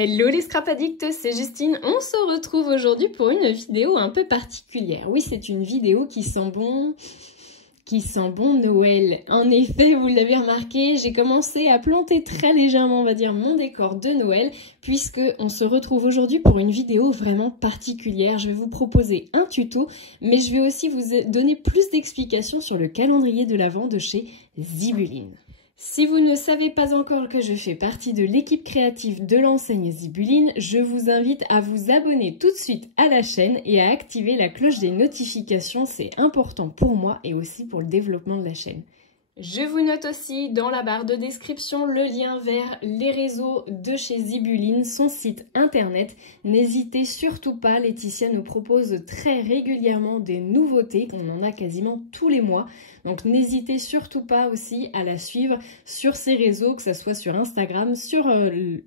Hello les scrap addicts, c'est Justine. On se retrouve aujourd'hui pour une vidéo un peu particulière. Oui, c'est une vidéo qui sent bon Noël. En effet, vous l'avez remarqué, j'ai commencé à planter très légèrement, on va dire, mon décor de Noël, puisque on se retrouve aujourd'hui pour une vidéo vraiment particulière. Je vais vous proposer un tuto, mais je vais aussi vous donner plus d'explications sur le calendrier de l'Avent de chez Zibuline. Si vous ne savez pas encore que je fais partie de l'équipe créative de l'enseigne Zibuline, je vous invite à vous abonner tout de suite à la chaîne et à activer la cloche des notifications, c'est important pour moi et aussi pour le développement de la chaîne. Je vous note aussi dans la barre de description le lien vers les réseaux de chez Zibuline, son site internet. N'hésitez surtout pas, Laetitia nous propose très régulièrement des nouveautés, on en a quasiment tous les mois. Donc n'hésitez surtout pas aussi à la suivre sur ses réseaux, que ce soit sur Instagram, sur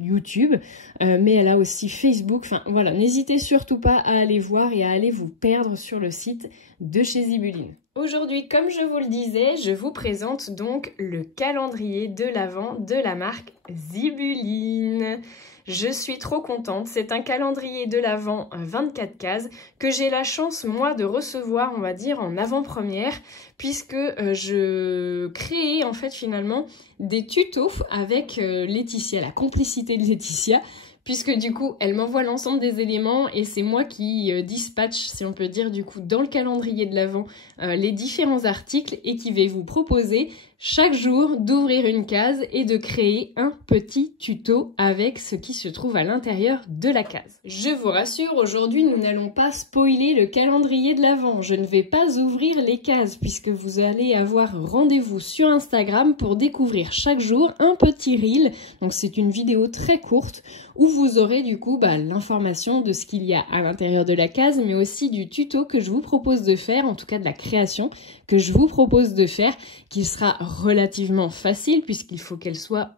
YouTube, mais elle a aussi Facebook. Enfin voilà, n'hésitez surtout pas à aller voir et à aller vous perdre sur le site de chez Zibuline. Aujourd'hui, comme je vous le disais, je vous présente donc le calendrier de l'Avent de la marque Zibuline. Je suis trop contente, c'est un calendrier de l'Avent 24 cases que j'ai la chance moi de recevoir, on va dire, en avant-première, puisque je créais en fait finalement des tutos avec Laetitia, la complicité de Laetitia, puisque du coup elle m'envoie l'ensemble des éléments et c'est moi qui dispatche, si on peut dire, du coup dans le calendrier de l'Avent les différents articles et qui vais vous proposer chaque jour d'ouvrir une case et de créer un petit tuto avec ce qui se trouve à l'intérieur de la case. Je vous rassure, aujourd'hui nous n'allons pas spoiler le calendrier de l'Avent. Je ne vais pas ouvrir les cases puisque vous allez avoir rendez-vous sur Instagram pour découvrir chaque jour un petit reel. Donc c'est une vidéo très courte où vous aurez du coup l'information de ce qu'il y a à l'intérieur de la case, mais aussi du tuto que je vous propose de faire, en tout cas de la création que je vous propose de faire, qui sera relativement facile puisqu'il faut qu'elle soit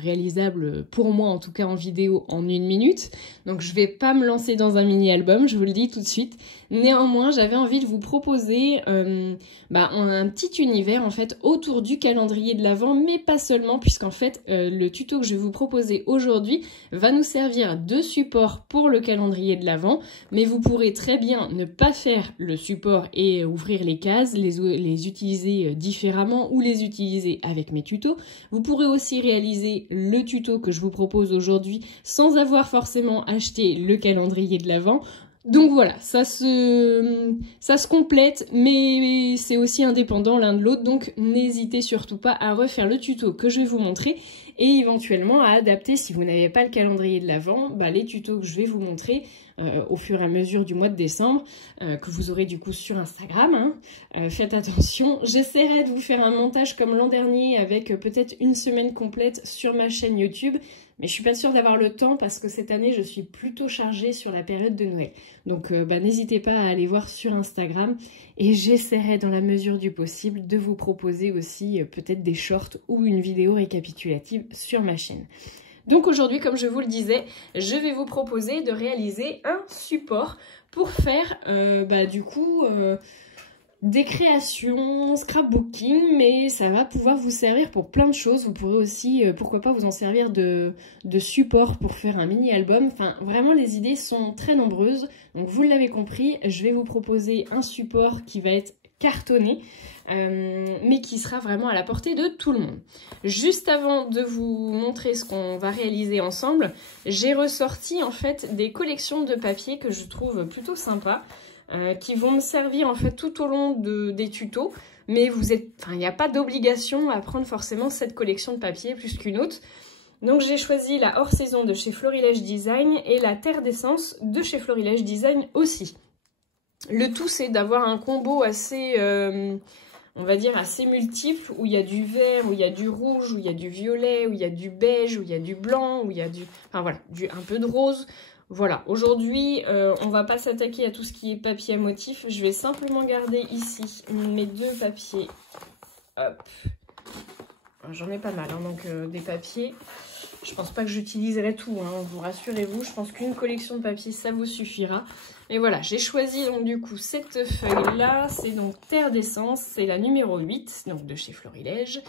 réalisable pour moi, en tout cas en vidéo, en 1 minute. Donc je vais pas me lancer dans un mini-album, je vous le dis tout de suite. Néanmoins, j'avais envie de vous proposer un petit univers en fait autour du calendrier de l'Avent, mais pas seulement, puisqu'en fait le tuto que je vais vous proposer aujourd'hui va nous servir de support pour le calendrier de l'Avent, mais vous pourrez très bien ne pas faire le support et ouvrir les cases, les utiliser différemment ou les utiliser avec mes tutos. Vous pourrez aussi réaliser le tuto que je vous propose aujourd'hui sans avoir forcément acheté le calendrier de l'Avent. Donc voilà, ça se complète, mais c'est aussi indépendant l'un de l'autre, donc n'hésitez surtout pas à refaire le tuto que je vais vous montrer et éventuellement à adapter, si vous n'avez pas le calendrier de l'Avent, les tutos que je vais vous montrer au fur et à mesure du mois de décembre, que vous aurez du coup sur Instagram. Faites attention, j'essaierai de vous faire un montage comme l'an dernier avec peut-être une semaine complète sur ma chaîne YouTube, mais je suis pas sûre d'avoir le temps parce que cette année je suis plutôt chargée sur la période de Noël. Donc n'hésitez pas à aller voir sur Instagram et j'essaierai dans la mesure du possible de vous proposer aussi peut-être des shorts ou une vidéo récapitulative sur ma chaîne. Donc aujourd'hui, comme je vous le disais, je vais vous proposer de réaliser un support pour faire des créations, scrapbooking, mais ça va pouvoir vous servir pour plein de choses. Vous pourrez aussi, pourquoi pas, vous en servir de support pour faire un mini-album. Enfin, vraiment, les idées sont très nombreuses. Donc, vous l'avez compris, je vais vous proposer un support qui va être cartonné, mais qui sera vraiment à la portée de tout le monde. Juste avant de vous montrer ce qu'on va réaliser ensemble, j'ai ressorti en fait des collections de papier que je trouve plutôt sympas, qui vont me servir en fait tout au long des tutos, mais il n'y a pas d'obligation à prendre forcément cette collection de papier plus qu'une autre. Donc j'ai choisi la hors-saison de chez Florilège Design et la Terre d'essence de chez Florilège Design aussi. Le tout c'est d'avoir un combo assez, on va dire assez multiple, où il y a du vert, où il y a du rouge, où il y a du violet, où il y a du beige, où il y a du blanc, où il y a un peu de rose. Voilà, aujourd'hui, on va pas s'attaquer à tout ce qui est papier à motif. Je vais simplement garder ici mes 2 papiers. Hop. J'en ai pas mal, donc des papiers. Je pense pas que j'utiliserai tout, vous rassurez-vous. Je pense qu'une collection de papiers, ça vous suffira. Mais voilà, j'ai choisi donc du coup cette feuille-là, c'est donc Terre d'essence, c'est la numéro 8, donc de chez Florilège.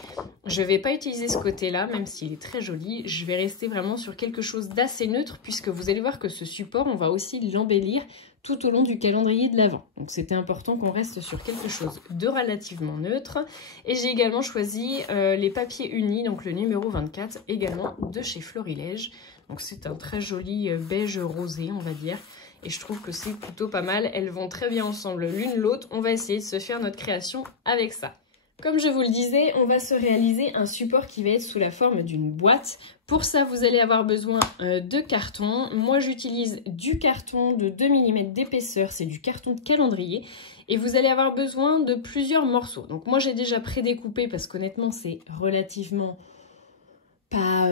Je ne vais pas utiliser ce côté-là, même s'il est très joli. Je vais rester vraiment sur quelque chose d'assez neutre, puisque vous allez voir que ce support, on va aussi l'embellir tout au long du calendrier de l'Avent. Donc c'était important qu'on reste sur quelque chose de relativement neutre. Et j'ai également choisi les papiers unis, donc le numéro 24, également de chez Florilège. Donc c'est un très joli beige rosé, on va dire. Et je trouve que c'est plutôt pas mal. Elles vont très bien ensemble l'une l'autre. On va essayer de se faire notre création avec ça. Comme je vous le disais, on va se réaliser un support qui va être sous la forme d'une boîte. Pour ça, vous allez avoir besoin de carton. Moi, j'utilise du carton de 2 mm d'épaisseur. C'est du carton de calendrier. Et vous allez avoir besoin de plusieurs morceaux. Donc moi, j'ai déjà prédécoupé parce qu'honnêtement, c'est relativement... pas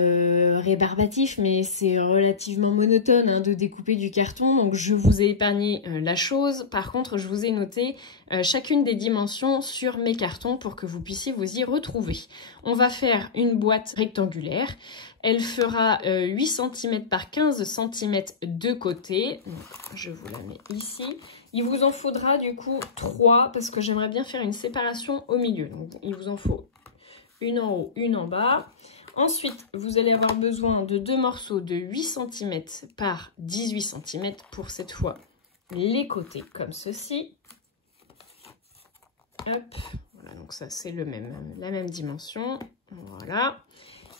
rébarbatif, mais c'est relativement monotone hein, de découper du carton, donc je vous ai épargné la chose. Par contre, je vous ai noté chacune des dimensions sur mes cartons pour que vous puissiez vous y retrouver. On va faire une boîte rectangulaire. Elle fera 8 cm par 15 cm de côté. Donc, je vous la mets ici. Il vous en faudra du coup 3 parce que j'aimerais bien faire une séparation au milieu. Donc, il vous en faut une en haut, une en bas. Ensuite, vous allez avoir besoin de 2 morceaux de 8 cm par 18 cm pour cette fois les côtés comme ceci. Hop, voilà, donc ça c'est la même dimension. Voilà.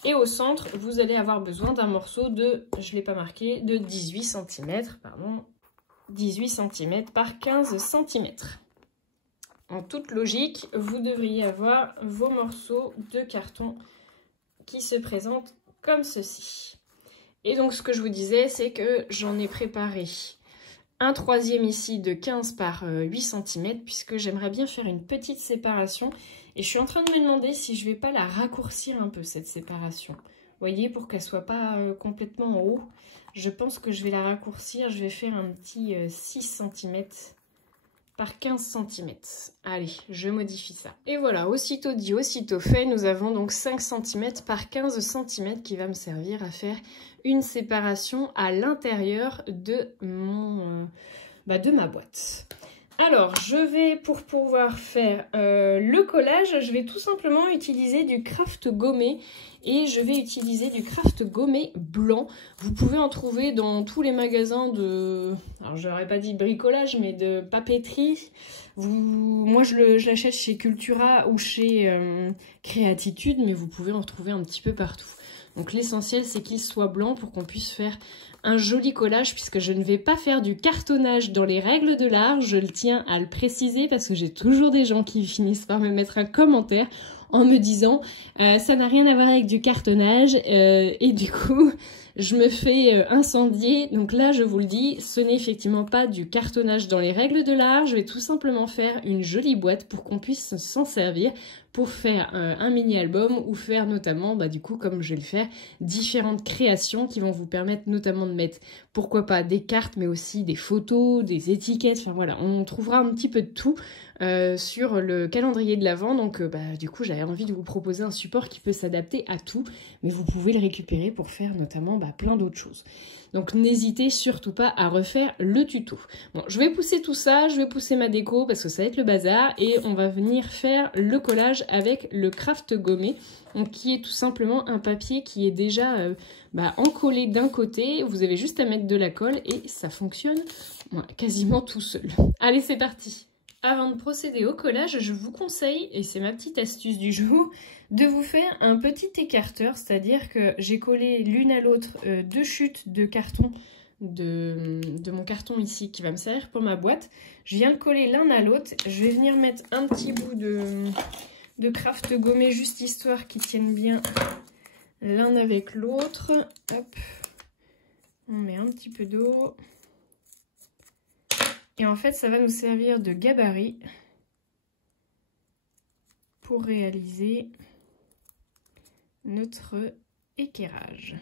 Et au centre, vous allez avoir besoin d'un morceau de, je ne l'ai pas marqué, de 18 cm, pardon, 18 cm par 15 cm. En toute logique, vous devriez avoir vos morceaux de carton qui se présente comme ceci. Et donc ce que je vous disais, c'est que j'en ai préparé un troisième ici de 15 par 8 cm puisque j'aimerais bien faire une petite séparation et je suis en train de me demander si je vais pas la raccourcir un peu cette séparation. Vous voyez, pour qu'elle soit pas complètement en haut, je pense que je vais la raccourcir, je vais faire un petit 6 cm par 15 cm. Allez, je modifie ça. Et voilà, aussitôt dit, aussitôt fait, nous avons donc 5 cm par 15 cm qui va me servir à faire une séparation à l'intérieur de de ma boîte. Alors, je vais, pour pouvoir faire le collage, je vais tout simplement utiliser du craft gommé et je vais utiliser du craft gommé blanc. Vous pouvez en trouver dans tous les magasins de, alors je n'aurais pas dit bricolage, mais de papeterie. Moi, je l'achète chez Cultura ou chez Créatitude, mais vous pouvez en trouver un petit peu partout. Donc l'essentiel, c'est qu'il soit blanc pour qu'on puisse faire un joli collage, puisque je ne vais pas faire du cartonnage dans les règles de l'art. Je le tiens à le préciser parce que j'ai toujours des gens qui finissent par me mettre un commentaire en me disant ça n'a rien à voir avec du cartonnage et du coup je me fais incendier. Donc là, je vous le dis, ce n'est effectivement pas du cartonnage dans les règles de l'art. Je vais tout simplement faire une jolie boîte pour qu'on puisse s'en servir pour faire un mini-album ou faire notamment, du coup, comme je vais le faire, différentes créations qui vont vous permettre notamment de mettre, pourquoi pas, des cartes, mais aussi des photos, des étiquettes. Enfin voilà, on trouvera un petit peu de tout sur le calendrier de l'Avent. Donc du coup, j'avais envie de vous proposer un support qui peut s'adapter à tout, mais vous pouvez le récupérer pour faire notamment plein d'autres choses. Donc n'hésitez surtout pas à refaire le tuto. Bon, je vais pousser tout ça, je vais pousser ma déco parce que ça va être le bazar et on va venir faire le collage avec le craft gommé, donc qui est tout simplement un papier qui est déjà encollé d'un côté. Vous avez juste à mettre de la colle et ça fonctionne quasiment tout seul. Allez, c'est parti! Avant de procéder au collage, je vous conseille, et c'est ma petite astuce du jour, de vous faire un petit écarteur, c'est-à-dire que j'ai collé l'une à l'autre deux chutes de carton de mon carton ici qui va me servir pour ma boîte. Je viens le coller l'un à l'autre, je vais venir mettre un petit bout de craft gommé juste histoire qu'ils tiennent bien l'un avec l'autre. Hop, on met un petit peu d'eau. Et en fait, ça va nous servir de gabarit pour réaliser notre équerrage.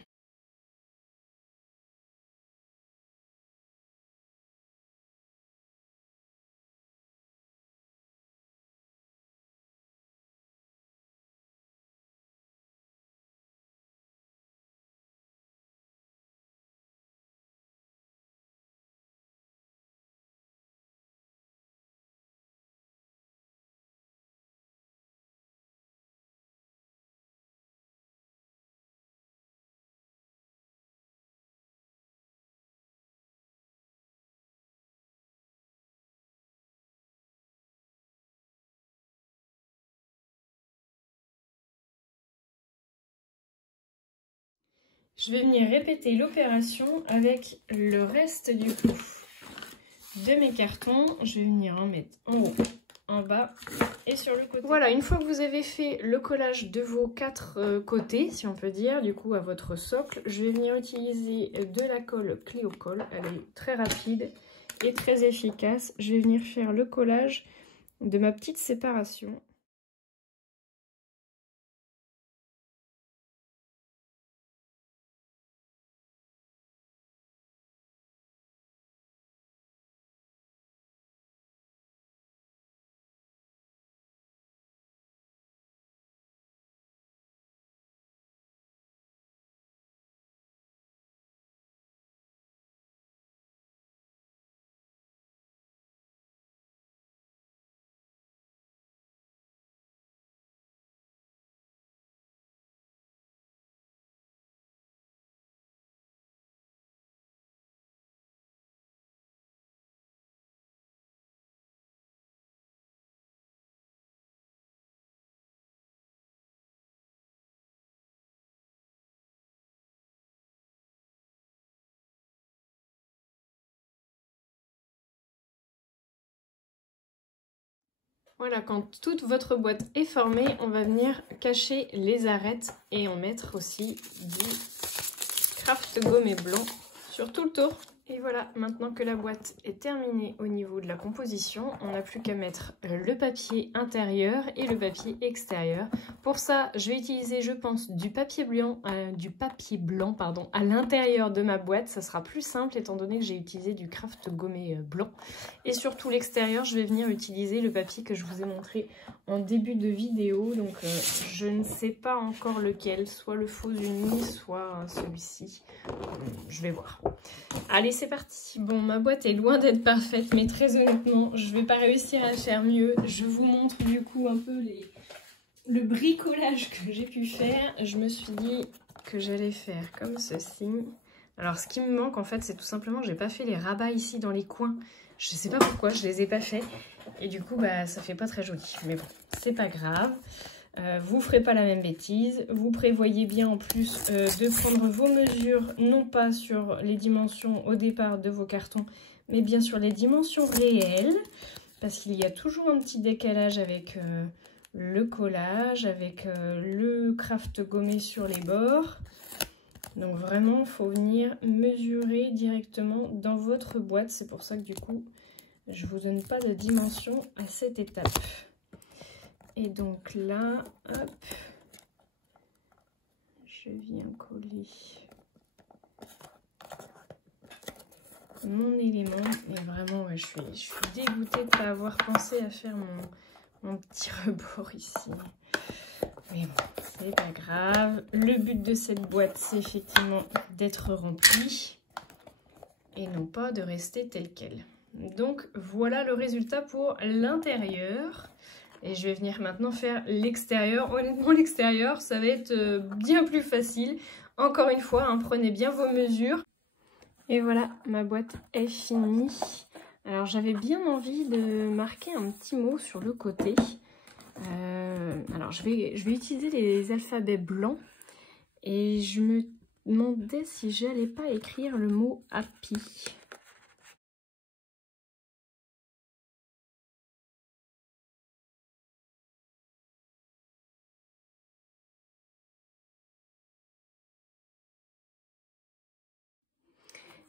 Je vais venir répéter l'opération avec le reste du coup de mes cartons. Je vais venir en mettre en haut, en bas et sur le côté. Voilà, une fois que vous avez fait le collage de vos 4 côtés, si on peut dire, du coup à votre socle, je vais venir utiliser de la colle Cléocolle. Elle est très rapide et très efficace. Je vais venir faire le collage de ma petite séparation. Voilà, quand toute votre boîte est formée, on va venir cacher les arêtes et en mettre aussi du craft gommé blanc sur tout le tour. Et voilà, maintenant que la boîte est terminée au niveau de la composition, on n'a plus qu'à mettre le papier intérieur et le papier extérieur. Pour ça, je vais utiliser, je pense, du papier blanc à l'intérieur de ma boîte. Ça sera plus simple étant donné que j'ai utilisé du craft gommé blanc. Et surtout l'extérieur, je vais venir utiliser le papier que je vous ai montré en début de vidéo. Donc je ne sais pas encore lequel, soit le faux uni, soit celui-ci. Je vais voir. Allez, c'est parti. Bon, ma boîte est loin d'être parfaite, mais très honnêtement, je vais pas réussir à faire mieux. Je vous montre du coup un peu le bricolage que j'ai pu faire. Je me suis dit que j'allais faire comme ceci. Alors, ce qui me manque, en fait, c'est tout simplement que j'ai pas fait les rabats ici dans les coins. Je sais pas pourquoi, je les ai pas fait. Et du coup, bah, ça fait pas très joli. Mais bon, c'est pas grave. Vous ne ferez pas la même bêtise. Vous prévoyez bien en plus de prendre vos mesures, non pas sur les dimensions au départ de vos cartons, mais bien sur les dimensions réelles. Parce qu'il y a toujours un petit décalage avec le collage, avec le craft gommé sur les bords. Donc vraiment, il faut venir mesurer directement dans votre boîte. C'est pour ça que du coup, je ne vous donne pas de dimension à cette étape. Et donc là, hop, je viens coller mon élément. Et vraiment, ouais, je suis dégoûtée de ne pas avoir pensé à faire mon petit rebord ici. Mais bon, c'est pas grave. Le but de cette boîte, c'est effectivement d'être remplie et non pas de rester telle qu'elle. Donc voilà le résultat pour l'intérieur. Et je vais venir maintenant faire l'extérieur. Honnêtement, l'extérieur, ça va être bien plus facile. Encore une fois, hein, prenez bien vos mesures. Et voilà, ma boîte est finie. Alors, j'avais bien envie de marquer un petit mot sur le côté. Alors, je vais utiliser les alphabets blancs. Et je me demandais si j'allais pas écrire le mot happy.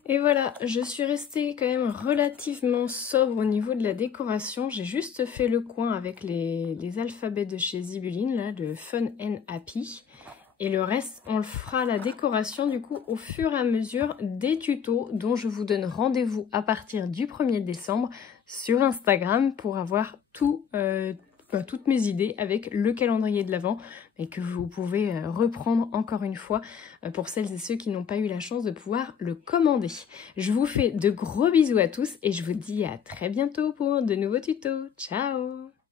Et voilà, je suis restée quand même relativement sobre au niveau de la décoration. J'ai juste fait le coin avec les alphabets de chez Zibuline, là, de Fun and Happy. Et le reste, on le fera la décoration du coup au fur et à mesure des tutos dont je vous donne rendez-vous à partir du 1er décembre sur Instagram pour avoir toutes mes idées avec le calendrier de l'Avent et que vous pouvez reprendre encore une fois pour celles et ceux qui n'ont pas eu la chance de pouvoir le commander. Je vous fais de gros bisous à tous et je vous dis à très bientôt pour de nouveaux tutos. Ciao!